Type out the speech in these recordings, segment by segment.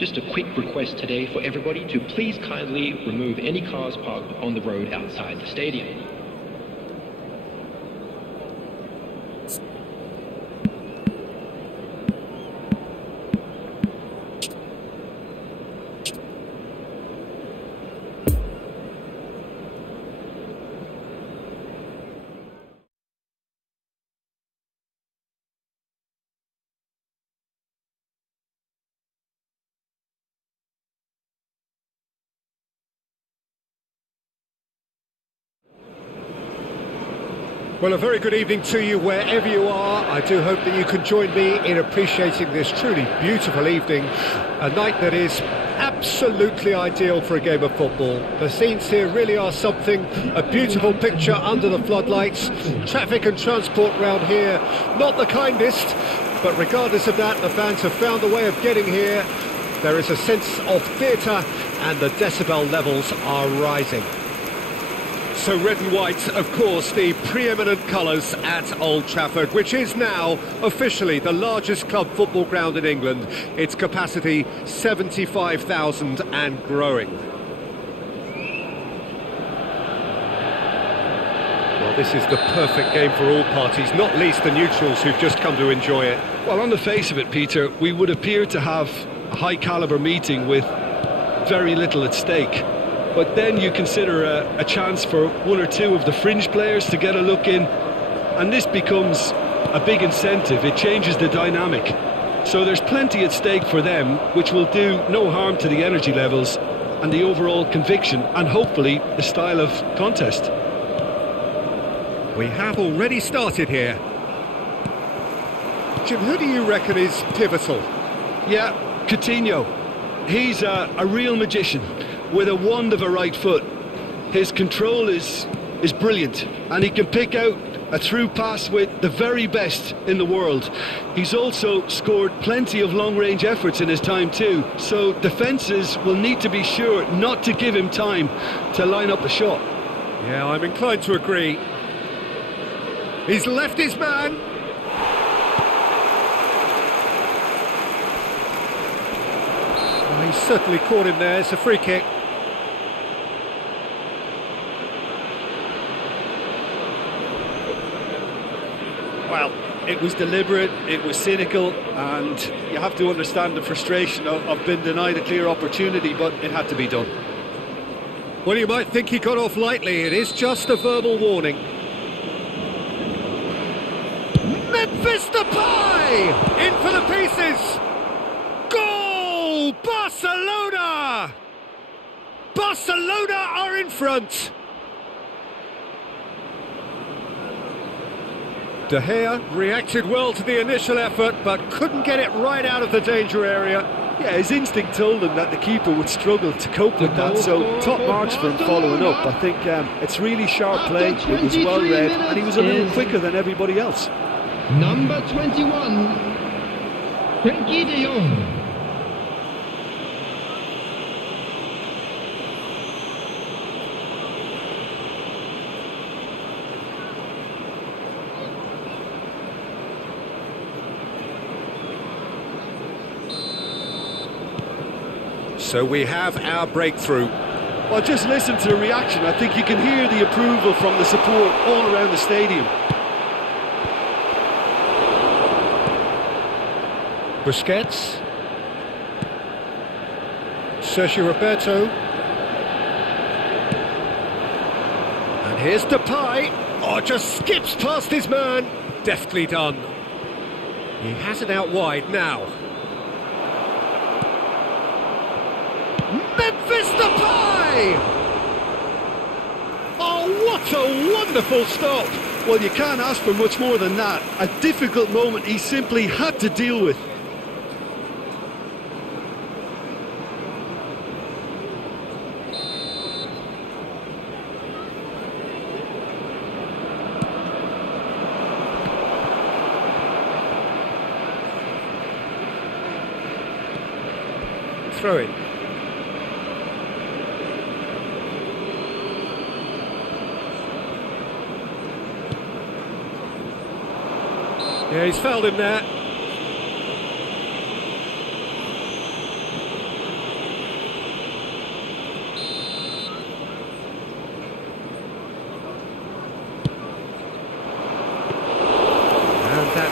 Just a quick request today for everybody to please kindly remove any cars parked on the road outside the stadium. Well, a very good evening to you wherever you are. I do hope that you can join me in appreciating this truly beautiful evening, a night that is absolutely ideal for a game of football. The scenes here really are something, a beautiful picture under the floodlights. Traffic and transport round here, not the kindest, but regardless of that, the fans have found a way of getting here. There is a sense of theatre and the decibel levels are rising. So red and white, of course, the preeminent colours at Old Trafford, which is now officially the largest club football ground in England. Its capacity 75,000 and growing. Well, this is the perfect game for all parties, not least the neutrals who've just come to enjoy it. Well, on the face of it, Peter, we would appear to have a high-caliber meeting with very little at stake. But then you consider a chance for one or two of the fringe players to get a look in, and this becomes a big incentive. It changes the dynamic. So there's plenty at stake for them, which will do no harm to the energy levels and the overall conviction, and hopefully the style of contest. We have already started here. Jim, who do you reckon is pivotal? Yeah, Coutinho. He's a real magician, with a wand of a right foot. His control is brilliant, and he can pick out a through pass with the very best in the world. He's also scored plenty of long-range efforts in his time too, so defences will need to be sure not to give him time to line up a shot. Yeah, I'm inclined to agree. He's left his man. Well, he's certainly caught him there. It's a free kick. Well, it was deliberate, it was cynical, and you have to understand the frustration of being denied a clear opportunity, but it had to be done. Well, you might think he got off lightly. It is just a verbal warning. Memphis Depay! In for the pieces! Goal! Barcelona! Barcelona are in front! De Gea reacted well to the initial effort, but couldn't get it right out of the danger area. Yeah, his instinct told him that the keeper would struggle to cope with that, so top marks for him following up. I think it's really sharp play, it was well read, and he was a little quicker than everybody else. Number 21, Frenkie de Jong. So we have our breakthrough. Well, just listen to the reaction. I think you can hear the approval from the support all around the stadium. Busquets. Sergio Roberto. And here's Depay. Oh, just skips past his man. Deftly done. He has it out wide now. Memphis Depay! Oh, what a wonderful stop! Well, you can't ask for much more than that. A difficult moment he simply had to deal with. Throw it. Yeah, he's fouled him there.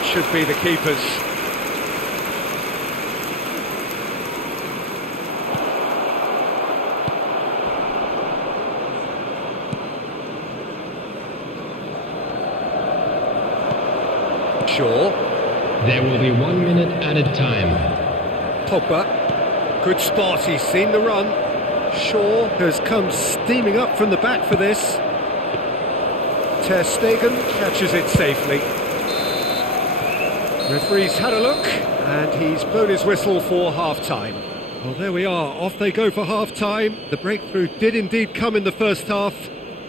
should be the keeper's. Shaw. There will be 1 minute added time. Pogba. Good spot, he's seen the run. Shaw has come steaming up from the back for this. Ter Stegen catches it safely. Referee's had a look, and he's blown his whistle for half-time. Well, there we are, off they go for half-time. The breakthrough did indeed come in the first half,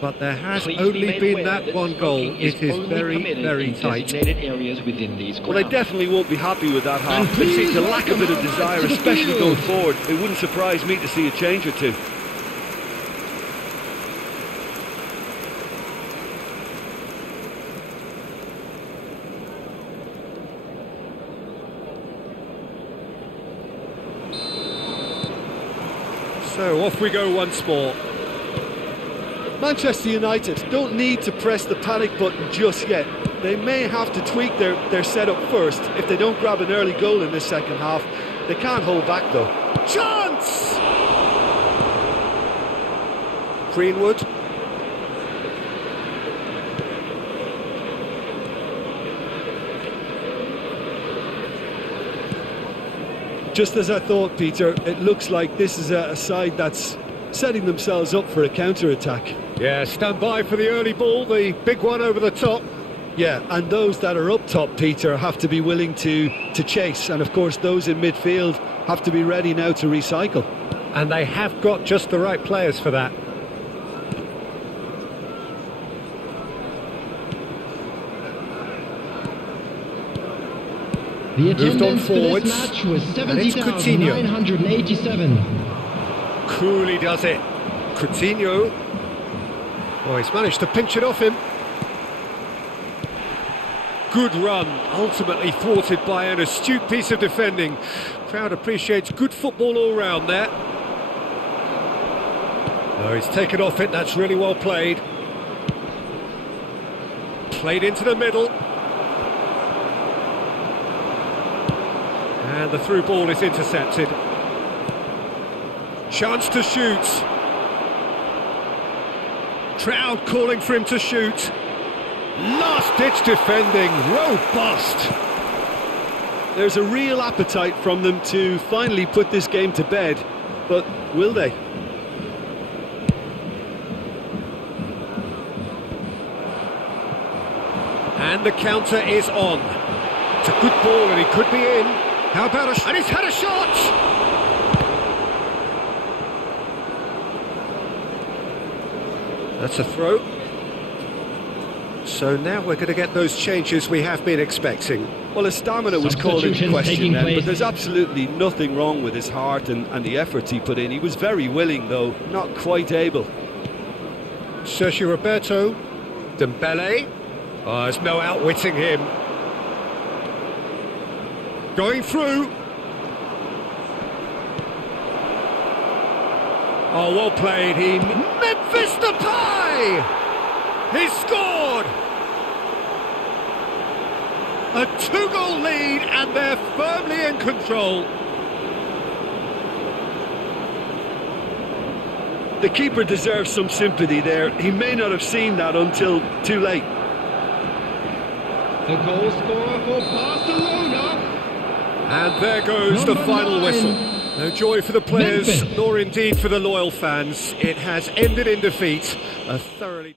but there has only been that one goal. It is very, very tight. Areas within these Well, they definitely won't be happy with that half. They seem to lack a bit of desire, especially going forward. It wouldn't surprise me to see a change or two. So off we go once more. Manchester United don't need to press the panic button just yet. They may have to tweak their setup first. If they don't grab an early goal in this second half, they can't hold back though. Chance! Greenwood. Just as I thought, Peter, it looks like this is a side that's setting themselves up for a counter-attack. Yeah, stand by for the early ball, the big one over the top. Yeah, and those that are up top, Peter, have to be willing to chase. And of course, those in midfield have to be ready now to recycle. And they have got just the right players for that. The Moved on attendance for forwards, this match was and it's Coutinho. 70,987. Coolly does it. Coutinho. Oh, he's managed to pinch it off him. Good run, ultimately thwarted by an astute piece of defending. Crowd appreciates good football all round there. No, he's taken off it, that's really well played. Played into the middle. And the through ball is intercepted. Chance to shoot. Crowd calling for him to shoot. Last-ditch defending, robust. There's a real appetite from them to finally put this game to bed, but will they? And the counter is on. It's a good ball and he could be in. How about a... And he's had a shot! That's a throw. So now we're going to get those changes we have been expecting. Well, his stamina was called into question then, but there's absolutely nothing wrong with his heart and the efforts he put in. He was very willing, though, not quite able. Sergio Roberto. Dembele. Oh, there's no outwitting him. Going through. Oh, well played. Memphis Depay! He scored! A 2-goal lead and they're firmly in control. The keeper deserves some sympathy there. He may not have seen that until too late. The goal scorer for Barcelona. And there goes the final whistle. No joy for the players, Memphis. nor indeed for the loyal fans. It has ended in defeat. A thoroughly...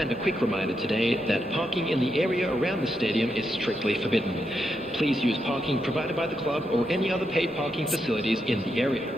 And a quick reminder today that parking in the area around the stadium is strictly forbidden. Please use parking provided by the club or any other paid parking facilities in the area.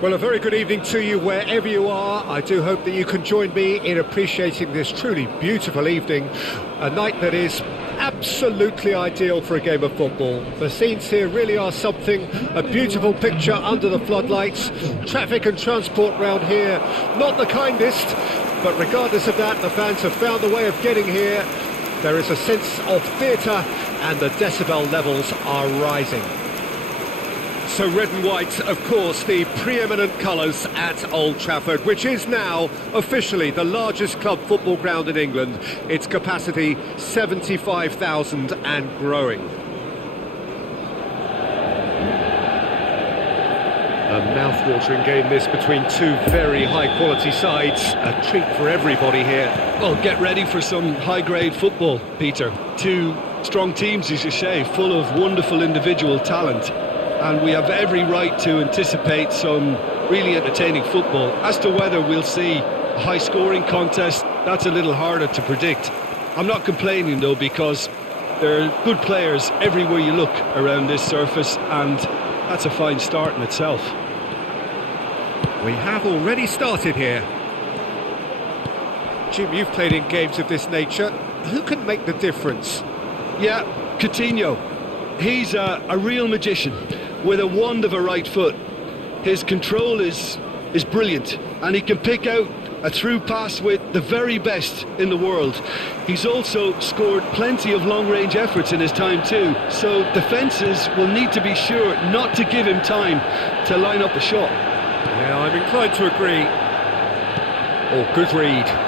Well, a very good evening to you wherever you are. I do hope that you can join me in appreciating this truly beautiful evening, a night that is absolutely ideal for a game of football. The scenes here really are something, a beautiful picture under the floodlights. Traffic and transport round here, not the kindest, but regardless of that, the fans have found a way of getting here. There is a sense of theatre and the decibel levels are rising. So red and white, of course, the preeminent colours at Old Trafford, which is now officially the largest club football ground in England. Its capacity 75,000 and growing. A mouth-watering game this between two very high-quality sides. A treat for everybody here. Well, get ready for some high-grade football, Peter. Two strong teams, as you say, full of wonderful individual talent. And we have every right to anticipate some really entertaining football. As to whether we'll see a high-scoring contest, that's a little harder to predict. I'm not complaining, though, because there are good players everywhere you look around this surface, and that's a fine start in itself. We have already started here. Jim, you've played in games of this nature. Who can make the difference? Yeah, Coutinho. He's a real magician with a wand of a right foot. His control is brilliant, and he can pick out a through pass with the very best in the world. He's also scored plenty of long-range efforts in his time too, so defences will need to be sure not to give him time to line up a shot. Yeah, I'm inclined to agree. Oh, good read.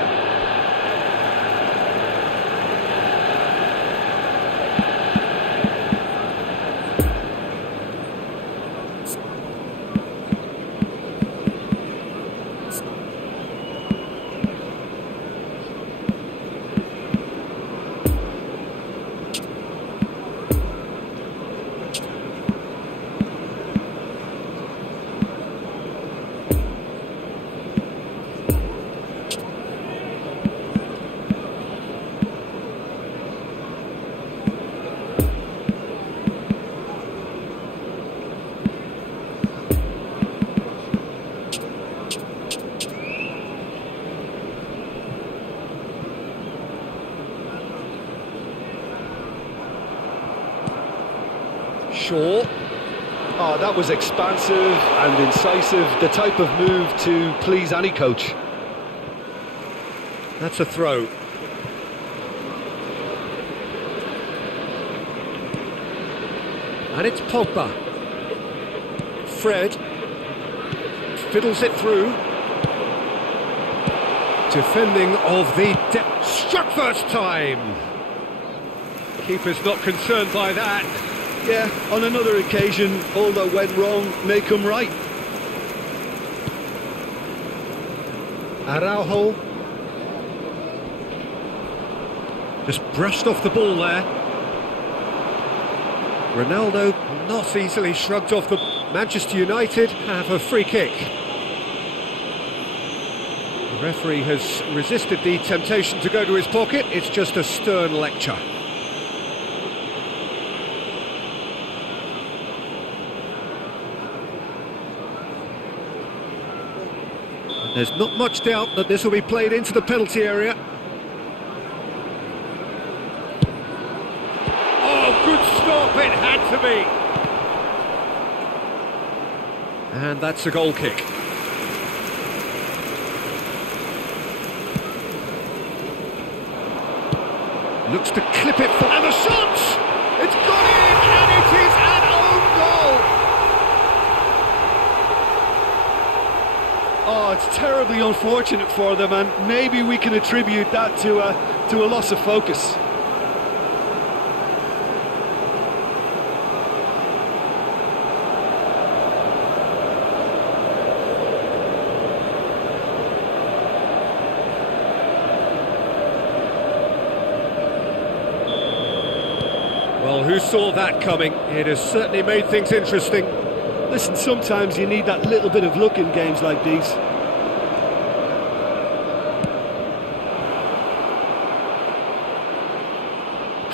Shaw. Oh, that was expansive and incisive, the type of move to please any coach. That's a throw. And it's Pogba. Fred fiddles it through. Defending of the depth. Struck first time. Keeper's not concerned by that. Yeah, on another occasion, all that went wrong may come right. Araujo. Just brushed off the ball there. Ronaldo not easily shrugged off the... Manchester United have a free kick. The referee has resisted the temptation to go to his pocket. It's just a stern lecture. There's not much doubt that this will be played into the penalty area. Oh, good stop, it had to be. And that's a goal kick. Looks to clip it for... And the shot! It's gone in, and it is an own goal! Oh, it's terribly unfortunate for them, and maybe we can attribute that to a loss of focus. Well, who saw that coming? It has certainly made things interesting. Listen, sometimes you need that little bit of luck in games like these.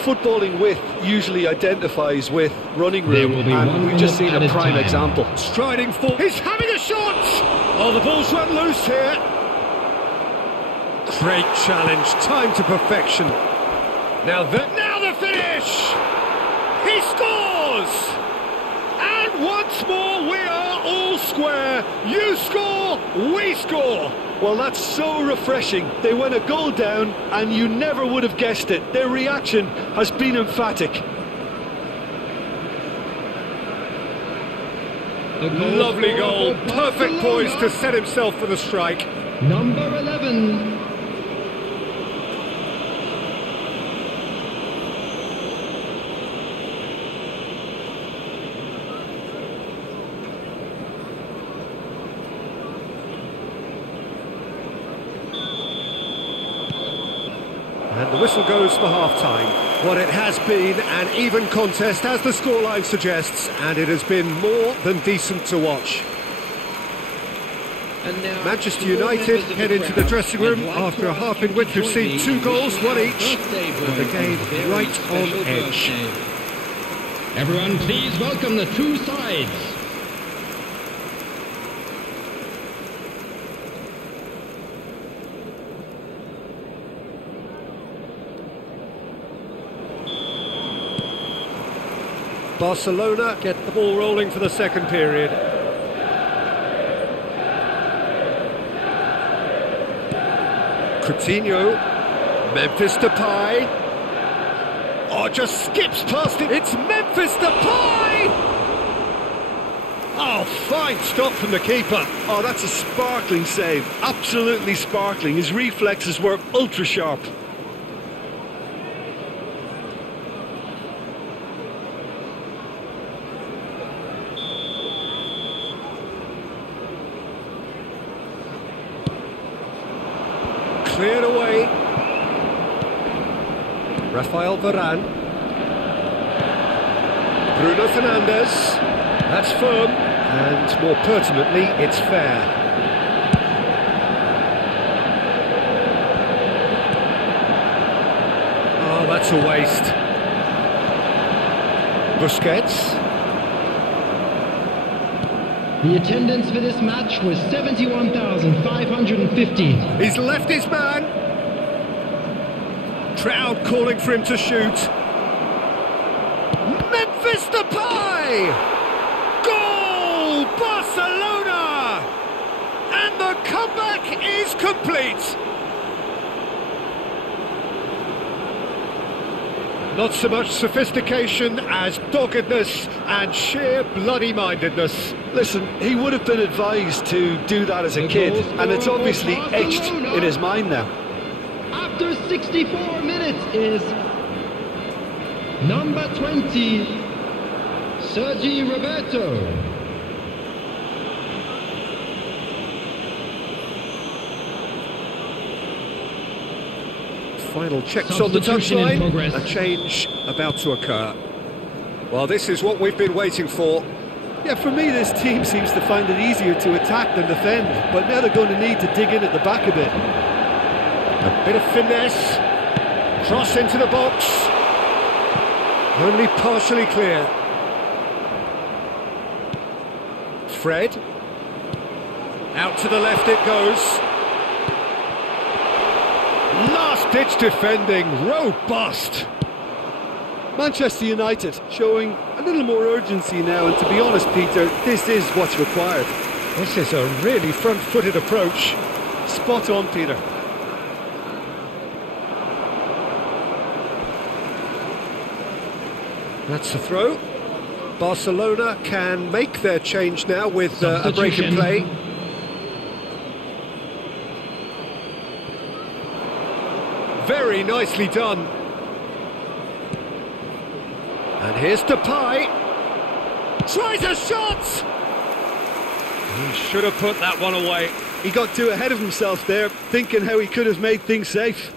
Footballing width usually identifies with running room, and we've just seen a prime example. Striding forward, he's having a shot! Oh, the ball's run loose here. Great challenge, time to perfection. Now the finish! He scores! And once more we are all square. You score, we score. Well, that's so refreshing. They went a goal down and you never would have guessed it. Their reaction has been emphatic. Lovely goal, perfect poise to set himself for the strike. Number 11. And the whistle goes for half-time. Well, it has been an even contest, as the scoreline suggests, and it has been more than decent to watch. And now, Manchester United head into the dressing room after a half in which we've seen 2 goals, one each, and the game right on edge. Everyone, please welcome the two sides. Barcelona get the ball rolling for the second period. Coutinho, Memphis Depay. Oh, just skips past it. It's Memphis Depay! Oh, fine stop from the keeper. Oh, that's a sparkling save. Absolutely sparkling. His reflexes were ultra sharp. Cleared away. Rafael Varane. Bruno Fernandes. That's firm. And more pertinently, it's fair. Oh, that's a waste. Busquets. The attendance for this match was 71,550. He's left his man. Crowd calling for him to shoot. Memphis Depay! Goal! Barcelona! And the comeback is complete. Not so much sophistication as doggedness and sheer bloody-mindedness. Listen, he would have been advised to do that as a kid, and it's obviously etched in his mind now. After 64 minutes is number 20, Sergi Roberto. Final checks on the touchline. A change about to occur. Well, this is what we've been waiting for. Yeah, for me, this team seems to find it easier to attack than defend, but now they're going to need to dig in at the back a bit. A bit of finesse. Cross into the box. Only partially clear. Fred. Out to the left it goes. Last-ditch defending, robust. Manchester United showing a little more urgency now, and to be honest, Peter, this is what's required. This is a really front-footed approach. Spot on, Peter. That's the throw. Barcelona can make their change now with a break in play. Very nicely done. And here's Depay. Tries a shot! He should have put that one away. He got too ahead of himself there, thinking how he could have made things safe.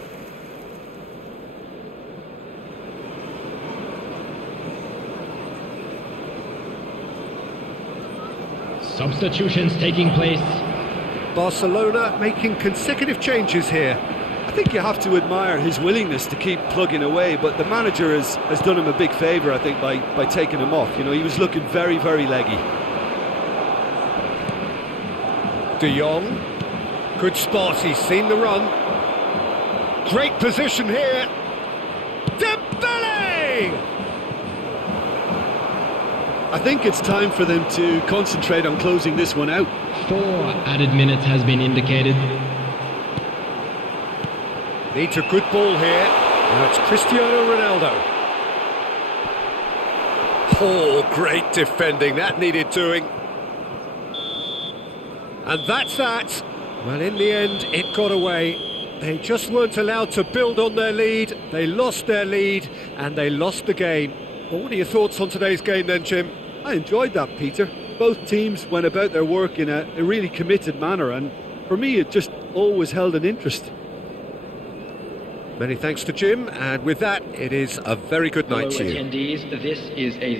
Substitutions taking place. Barcelona making consecutive changes here. I think you have to admire his willingness to keep plugging away, but the manager has done him a big favour, I think, by taking him off. You know, he was looking very, very leggy. De Jong, good spot, he's seen the run. Great position here. Dembele! I think it's time for them to concentrate on closing this one out. 4 added minutes has been indicated. Needs a good ball here. Now it's Cristiano Ronaldo. Oh, great defending. That needed doing. And that's that. Well, in the end, it got away. They just weren't allowed to build on their lead. They lost their lead, and they lost the game. Well, what are your thoughts on today's game then, Jim? I enjoyed that, Peter. Both teams went about their work in a really committed manner, and for me, it just always held an interest. Many thanks to Jim, and with that, it is a very good night to you. Attendees, this is a